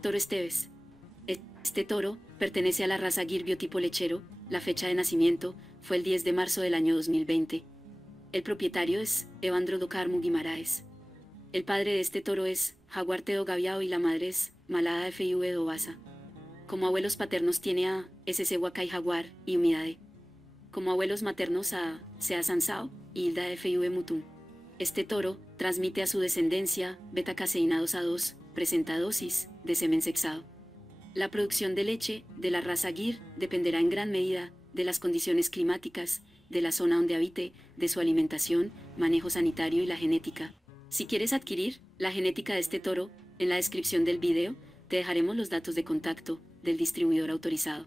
Toro Esteves. Este toro pertenece a la raza Gir biotipo lechero. La fecha de nacimiento fue el 10 de marzo del año 2020. El propietario es Evandro do Carmo Guimaraes. El padre de este toro es Jaguar Teo Gaviao y la madre es Malada FIV Dobasa. Como abuelos paternos tiene a SC Huacay Jaguar y Humidade. Como abuelos maternos a Sea Sansao y Hilda FIV Mutum. Este toro transmite a su descendencia beta-caseína 2A2, presenta dosis de semen sexado. La producción de leche de la raza Gir dependerá en gran medida de las condiciones climáticas, de la zona donde habite, de su alimentación, manejo sanitario y la genética. Si quieres adquirir la genética de este toro, en la descripción del video te dejaremos los datos de contacto del distribuidor autorizado.